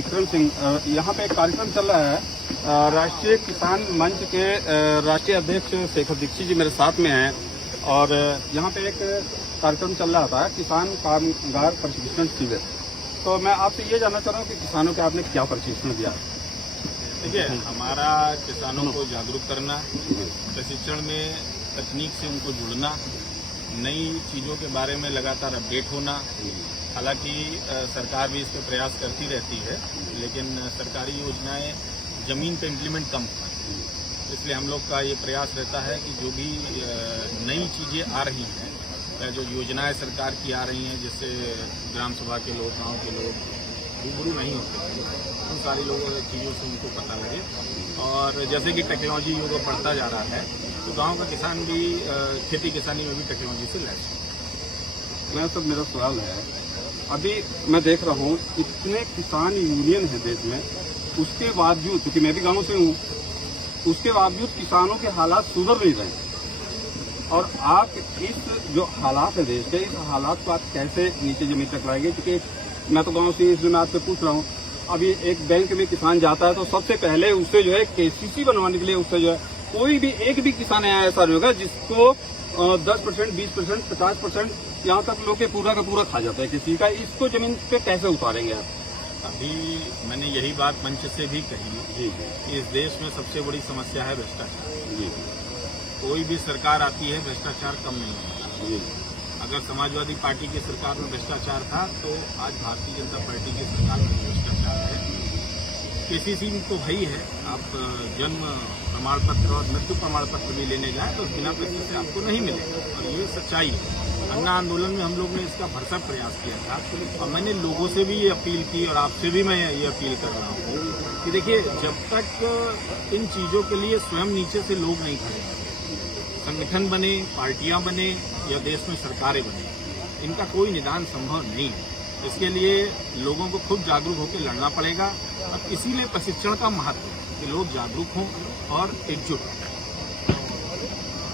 विक्रम सिंह, यहाँ पे एक कार्यक्रम चल रहा है। राष्ट्रीय किसान मंच के राष्ट्रीय अध्यक्ष शेखर दीक्षित जी मेरे साथ में हैं और यहाँ पे एक कार्यक्रम चल रहा था किसान कामगार प्रशिक्षण शिविर। तो मैं आपसे ये जानना चाह रहा हूँ कि किसानों के आपने क्या प्रशिक्षण दिया? देखिए, हमारा किसानों को जागरूक करना, प्रशिक्षण में तकनीक से उनको जुड़ना, नई चीज़ों के बारे में लगातार अपडेट होना। हालांकि सरकार भी इस पर प्रयास करती रहती है, लेकिन सरकारी योजनाएं ज़मीन पे इम्प्लीमेंट कम होती हैं। इसलिए हम लोग का ये प्रयास रहता है कि जो भी नई चीज़ें आ रही हैं, जो योजनाएं सरकार की आ रही हैं, जैसे ग्राम सभा के लोग, गाँव के लोग रूबरू नहीं होते, उन सारी लोगों चीज़ों से उनको पता लगे। और जैसे कि टेक्नोलॉजी युग बढ़ता जा रहा है, तो गांव का किसान भी खेती किसानी में भी टेक्नोलॉजी से लैस है। मैं सब मेरा सवाल है, अभी मैं देख रहा हूँ इतने किसान यूनियन है देश में, उसके बावजूद, क्योंकि मैं भी गाँव से हूँ, उसके बावजूद किसानों के हालात सुधर नहीं रहे। और आप इस जो हालात है देश के, इस हालात को आप कैसे नीचे जमीन तक लाएंगे? क्योंकि मैं तो गाँव से, इसलिए मैं आपसे पूछ रहा हूँ। अभी एक बैंक में किसान जाता है तो सबसे पहले उससे जो है KCC बनवाने के लिए उससे जो है कोई भी एक भी किसान ऐसा नहीं होगा जिसको 10%, 20%, 50% यहाँ तक लोग पूरा का पूरा खा जाता है किसी का। इसको जमीन पे कैसे उतारेंगे आप? अभी मैंने यही बात मंच से भी कही कि इस देश में सबसे बड़ी समस्या है भ्रष्टाचार। जी, कोई भी सरकार आती है, भ्रष्टाचार कम नहीं होता। अगर समाजवादी पार्टी की सरकार में भ्रष्टाचार था, तो आज भारतीय जनता पार्टी की सरकार में भ्रष्टाचार है। KCC तो वही है, आप जन्म प्रमाण पत्र और मृत्यु प्रमाण पत्र भी लेने जाएं तो बिना पैसे से आपको नहीं मिलेगा, और ये सच्चाई है। अन्ना आंदोलन में हम लोग ने इसका भरसक प्रयास किया था, और मैंने लोगों से भी ये अपील की, और आपसे भी मैं ये अपील कर रहा हूँ कि देखिए, जब तक इन चीज़ों के लिए स्वयं नीचे से लोग नहीं खड़े, संगठन बने, पार्टियां बने या देश में सरकारें बने, इनका कोई निदान संभव नहीं है। इसके लिए लोगों को खुद जागरूक होकर लड़ना पड़ेगा, और इसीलिए प्रशिक्षण का महत्व है कि लोग जागरूक हों और एकजुट हों।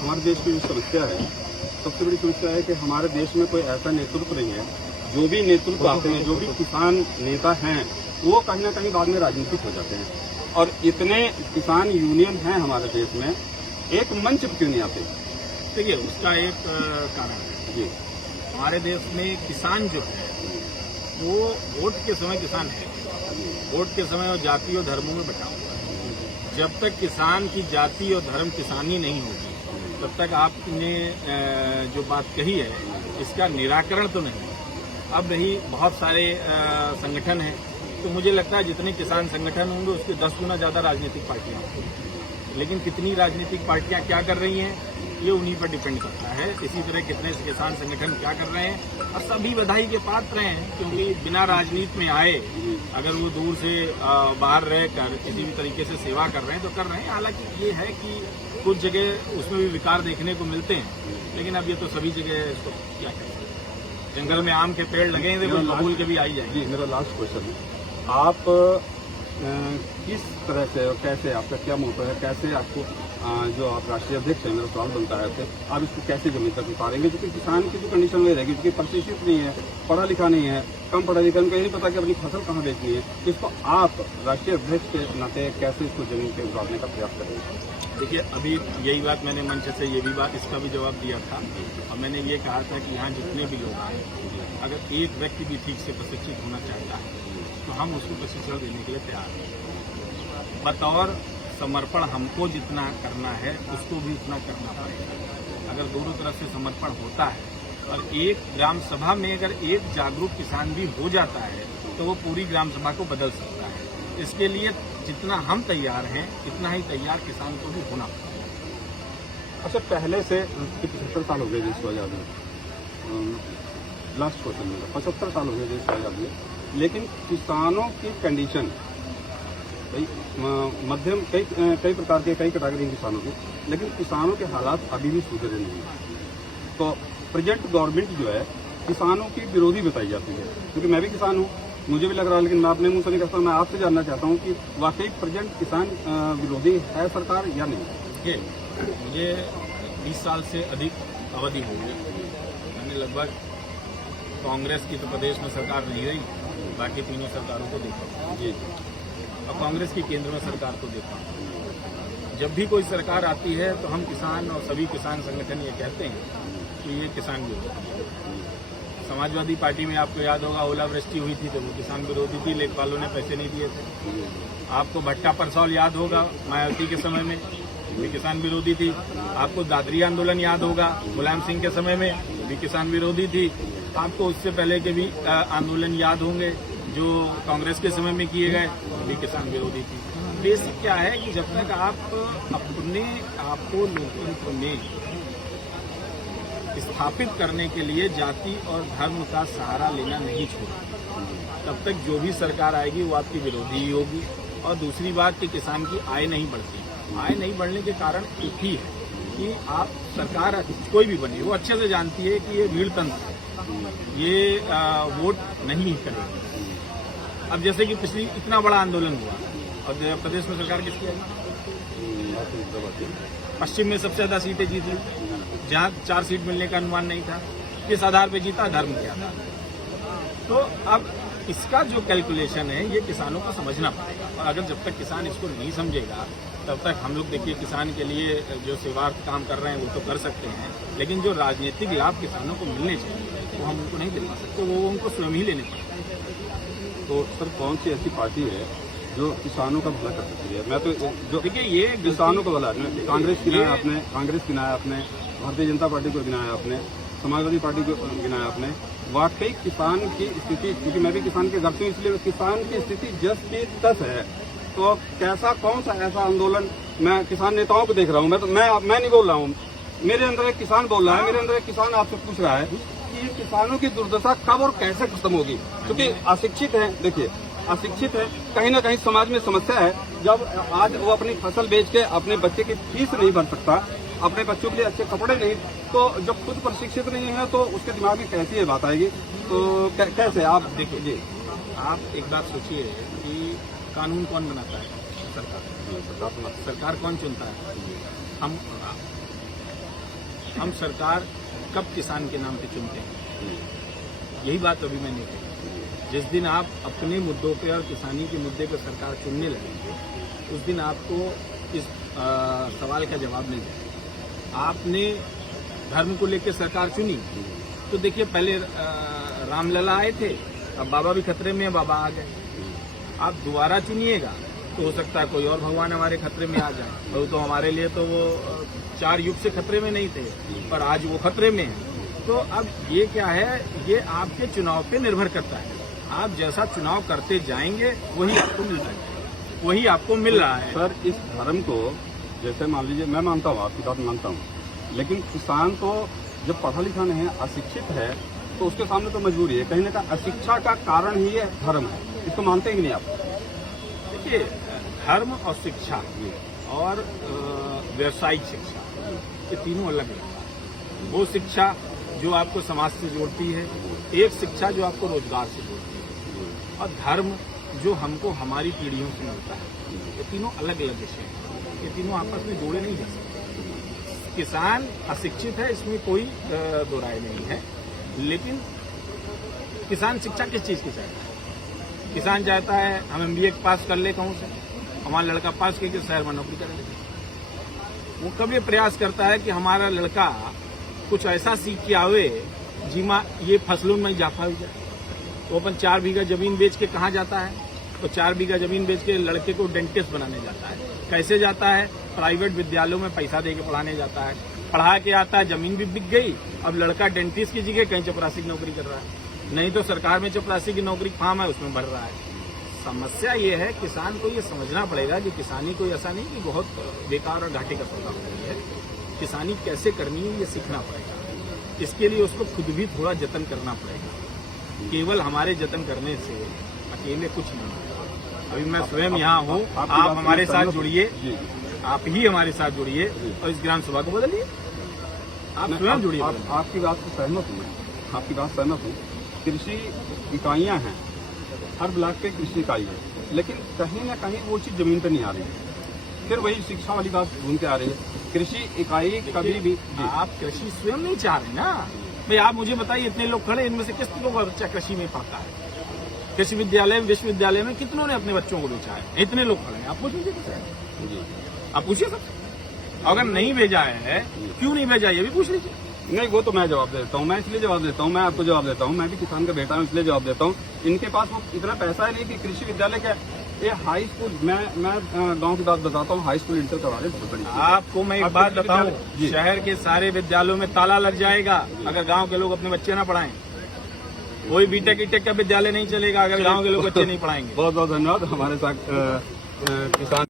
हमारे देश की जो समस्या है, सबसे बड़ी समस्या है कि हमारे देश में कोई ऐसा नेतृत्व नहीं है। जो भी नेतृत्व आते हैं, जो भी किसान नेता हैं, वो कहीं ना कहीं बाद में राजनीतिक हो जाते हैं। और इतने किसान यूनियन हैं हमारे देश में, एक मंच क्यों नहीं आते? देखिए, उसका एक कारण है जी, हमारे देश में किसान जो है वो वोट के समय किसान है, वोट के समय वो जाति और धर्मों में बटा हुआ है। जब तक किसान की जाति और धर्म किसानी नहीं होगी, तब तक आपने जो बात कही है इसका निराकरण तो नहीं। अब रही बहुत सारे संगठन हैं, तो मुझे लगता है जितने किसान संगठन होंगे उसके 10 गुना ज्यादा राजनीतिक पार्टियां होंगी। लेकिन कितनी राजनीतिक पार्टियां क्या कर रही हैं, ये उन्हीं पर डिपेंड करता है। इसी तरह कितने किसान संगठन क्या कर रहे हैं, और सभी बधाई के पात्र हैं, क्योंकि बिना राजनीति में आए अगर वो दूर से बाहर रहकर किसी भी तरीके से सेवा कर रहे हैं तो कर रहे हैं। हालांकि ये है कि कुछ जगह उसमें भी विकार देखने को मिलते हैं, लेकिन अब ये तो सभी जगह इसको क्या करें, जंगल में आम के पेड़ लगे हैं तो कबूल के भी आई जाएंगे। जी, मेरा लास्ट क्वेश्चन है, आप किस तरह से और कैसे, आपका क्या मोटो है, कैसे आपको जो आप राष्ट्रीय अध्यक्ष हैं, मेरा सवाल बनता है आपसे, आप इसको कैसे जमीन तक उतारेंगे? क्योंकि किसान की जो कंडीशन में रहेगी, क्योंकि प्रशिक्षित नहीं है, पढ़ा लिखा नहीं है, कम पढ़ा लिखा, उनको ये नहीं पता कि अपनी फसल कहाँ बेचनी है, इसको आप राष्ट्रीय अध्यक्ष के नाते कैसे इसको जमीन पे उतारने का प्रयास करेंगे? देखिए, अभी यही बात मैंने मंच से ये भी बात, इसका भी जवाब दिया था, और मैंने ये कहा था कि यहाँ जितने भी लोग आए, अगर एक व्यक्ति भी ठीक से प्रशिक्षित होना चाहता है तो हम उसको प्रशिक्षण देने के लिए तैयार हैं। बतौर समर्पण हमको जितना करना है उसको भी उतना करना पड़ेगा। अगर दोनों तरफ से समर्पण होता है, और एक ग्राम सभा में अगर एक जागरूक किसान भी हो जाता है तो वो पूरी ग्राम सभा को बदल सकता है। इसके लिए जितना हम तैयार हैं, इतना ही तैयार किसान को भी होना पड़ेगा। अच्छा, पहले से 75 साल हो गए देश को आज़ादी, लास्ट क्वेश्चन मेरा, 75 साल हो गए देश को आज़ादी, लेकिन किसानों की कंडीशन मध्यम, कई प्रकार के, कई कैटेगरी किसानों के, लेकिन किसानों के हालात अभी भी सुधरे नहीं हैं। तो प्रेजेंट गवर्नमेंट जो है किसानों की विरोधी बताई जाती है, क्योंकि मैं भी किसान हूँ, मुझे भी लग रहा है, लेकिन मैं अपने मुंह से नहीं कहता। मैं आपसे जानना चाहता हूँ कि वाकई प्रेजेंट किसान विरोधी है सरकार या नहीं? मुझे 20 साल से अधिक अवधि हो गई। मैंने लगभग कांग्रेस की तो प्रदेश में सरकार नहीं रही, बाकी तीनों सरकारों को देखा हूं जी और कांग्रेस की केंद्र में सरकार को देखा हूं। जब भी कोई सरकार आती है तो हम किसान और सभी किसान संगठन ये कहते हैं कि ये किसान विरोधी है। समाजवादी पार्टी में आपको याद होगा ओलावृष्टि हुई थी तो वो किसान विरोधी थी, लेखपालों ने पैसे नहीं दिए थे। आपको भट्टा परसौल याद होगा मायावती के समय में, भी किसान विरोधी थी। आपको दादरी आंदोलन याद होगा मुलायम सिंह के समय में, भी किसान विरोधी थी। आपको उससे पहले के भी आंदोलन याद होंगे जो कांग्रेस के समय में किए गए, भी किसान विरोधी थी। बेसिक क्या है कि जब तक आप अपने आपको लोकतंत्र में स्थापित करने के लिए जाति और धर्म का सहारा लेना नहीं छोड़ेंगे, तब तक जो भी सरकार आएगी वो आपकी विरोधी ही होगी। और दूसरी बात कि किसान की आय नहीं बढ़ती। आय नहीं बढ़ने के कारण एक ही है कि आप सरकार कोई भी बने वो अच्छे से जानती है कि ये भीड़ तंत्र है, ये वोट नहीं करेगी। अब जैसे कि पिछली इतना बड़ा आंदोलन हुआ और प्रदेश में सरकार किसकी आई? पश्चिम में सबसे ज्यादा सीटें जीत ली, जहां 4 सीट मिलने का अनुमान नहीं था। किस आधार पे जीता? धर्म के आधार पर। तो अब इसका जो कैलकुलेशन है ये किसानों को समझना पड़ेगा, और अगर जब तक किसान इसको नहीं समझेगा तब तक हम लोग देखिए किसान के लिए जो सेवार्थ काम कर रहे हैं वो तो कर सकते हैं, लेकिन जो राजनीतिक लाभ किसानों को मिलने चाहिए वो हम उनको नहीं दिलवा सकते, वो उनको स्वयं ही लेने पड़ेंगे। तो सर कौन सी ऐसी पार्टी है जो किसानों का भला कर सकती है? मैं तो जो देखिए ये किसानों को भला कांग्रेस गिनाया आपने, कांग्रेस गिनाया आपने, भारतीय जनता पार्टी को गिनाया आपने, समाजवादी पार्टी को गिनाया आपने। वाकई किसान की स्थिति, क्योंकि मैं भी किसान के घर से हूं, इसलिए किसान की स्थिति जस की तस है। तो कैसा कौन सा ऐसा आंदोलन, मैं किसान नेताओं को देख रहा हूँ, मैं नहीं बोल रहा हूँ, मेरे अंदर एक किसान बोल रहा है, मेरे अंदर एक किसान आपसे पूछ रहा है कि ये किसानों की दुर्दशा कब और कैसे खत्म होगी? क्योंकि अशिक्षित है, देखिए अशिक्षित है, कहीं ना कहीं समाज में समस्या है। जब आज वो अपनी फसल बेच के अपने बच्चे की फीस नहीं भर सकता, अपने बच्चों के लिए अच्छे कपड़े नहीं, तो जब खुद प्रशिक्षित नहीं है तो उसके दिमाग में कैसी ये बात आएगी? तो कैसे आप देखिए जी, आप एक बात सोचिए कि कानून कौन बनाता है? सरकार कौन चुनता है? हम सरकार कब किसान के नाम पे चुनते हैं? यही बात अभी मैंने कही। जिस दिन आप अपने मुद्दों पे और किसानी के मुद्दे पे सरकार चुनने लगेंगे उस दिन आपको इस सवाल का जवाब मिल जाएगा। आपने धर्म को लेकर सरकार चुनी तो देखिए पहले रामलला आए थे, अब बाबा भी खतरे में है, बाबा आ गए। आप दोबारा चुनिएगा तो हो सकता है कोई और भगवान हमारे खतरे में आ जाए। तो हमारे लिए तो वो 4 युग से खतरे में नहीं थे, पर आज वो खतरे में है। तो अब ये क्या है, ये आपके चुनाव पे निर्भर करता है। आप जैसा चुनाव करते जाएंगे वही आपको मिल रहा है, वही आपको मिल रहा है। सर इस धर्म को जैसे मान लीजिए, मैं मानता हूँ, आपकी बात मानता हूँ, लेकिन किसान तो जब पढ़ा लिखा नहीं है, अशिक्षित है, तो उसके सामने तो मजबूरी है। कहीं ना कहीं अशिक्षा का कारण ही ये धर्म है, इसको मानते ही नहीं आप? देखिए धर्म और शिक्षा और व्यावसायिक शिक्षा ये तीनों अलग है। वो शिक्षा जो आपको समाज से जोड़ती है, एक शिक्षा जो आपको रोजगार से जोड़ती है, और धर्म जो हमको हमारी पीढ़ियों से मिलता है। ये तीनों अलग अलग विषय हैं, ये तीनों आपस में जोड़े नहीं जा सकते। किसान अशिक्षित है, इसमें कोई दो राय नहीं है, लेकिन किसान शिक्षा किस चीज की चाहता है? किसान चाहता है हम MBA पास कर ले, कहूँ से हमारा लड़का पास करके शहर में नौकरी करेगा। वो कभी प्रयास करता है कि हमारा लड़का कुछ ऐसा सीख के आवे जिमा ये फसलों में इजाफा हो जाए। तो अपन 4 बीघा जमीन बेच के कहाँ जाता है? तो 4 बीघा जमीन बेच के लड़के को डेंटिस्ट बनाने जाता है। कैसे जाता है? प्राइवेट विद्यालयों में पैसा दे के पढ़ाने जाता है। पढ़ा के आता है, जमीन भी बिक गई, अब लड़का डेंटिस्ट की जगह कहीं चपरासी की नौकरी कर रहा है, नहीं तो सरकार में चपरासी की नौकरी फार्म है उसमें भर रहा है। समस्या ये है, किसान को ये समझना पड़ेगा कि किसानी कोई ऐसा नहीं कि बहुत बेकार और घाटे का सौदा हो रही है। किसानी कैसे करनी है ये सीखना पड़ेगा। इसके लिए उसको खुद भी थोड़ा जतन करना पड़ेगा। केवल हमारे जतन करने से अकेले कुछ नहीं होगा। अभी मैं स्वयं यहाँ हूँ, आप हमारे साथ जुड़िए, आप ही हमारे साथ जुड़िए और इस ग्राम सभा को बदलिए। आप स्वयं जुड़िए। आपकी बात से सहमत हूँ, आपकी बात सहमत हूँ। कृषि इकाइयाँ हैं, हर ब्लॉक पे कृषि इकाई है, लेकिन कहीं ना कहीं वो चीज जमीन पर नहीं आ रही है। फिर वही शिक्षा वाली बात घूम के आ रही है। कृषि इकाई कभी भी आप कृषि स्वयं नहीं चाह रहे ना भाई। आप मुझे बताइए, इतने लोग खड़े, इनमें से किस लोग बच्चा कृषि में पढ़ता है? कृषि विद्यालय विश्वविद्यालय में कितनों ने अपने बच्चों को बेचा है? इतने लोग खड़े हैं, आप पूछ लीजिए किसी जी आप पूछिए सबसे। अगर नहीं भेजा है क्यों नहीं भेजा ये भी पूछ लीजिए। नहीं, वो तो मैं जवाब देता हूँ, मैं इसलिए जवाब देता हूँ, मैं आपको जवाब देता हूँ, मैं भी किसान का बेटा हूँ इसलिए जवाब देता हूँ। इनके पास वो इतना पैसा है नहीं कि कृषि विद्यालय क्या, ये हाई स्कूल, मैं गांव की बात बताता हूँ, हाई स्कूल इंटर करवा रहे बहुत बड़ी। आपको मैं एक बात बताऊं, जी। शहर के सारे विद्यालयों में ताला लग जाएगा अगर गांव के लोग अपने बच्चे ना पढ़ाएं। कोई बीटेक ईटेक का विद्यालय नहीं चलेगा अगर गांव के लोग बच्चे नहीं पढ़ाएंगे। बहुत बहुत धन्यवाद हमारे साथ किसान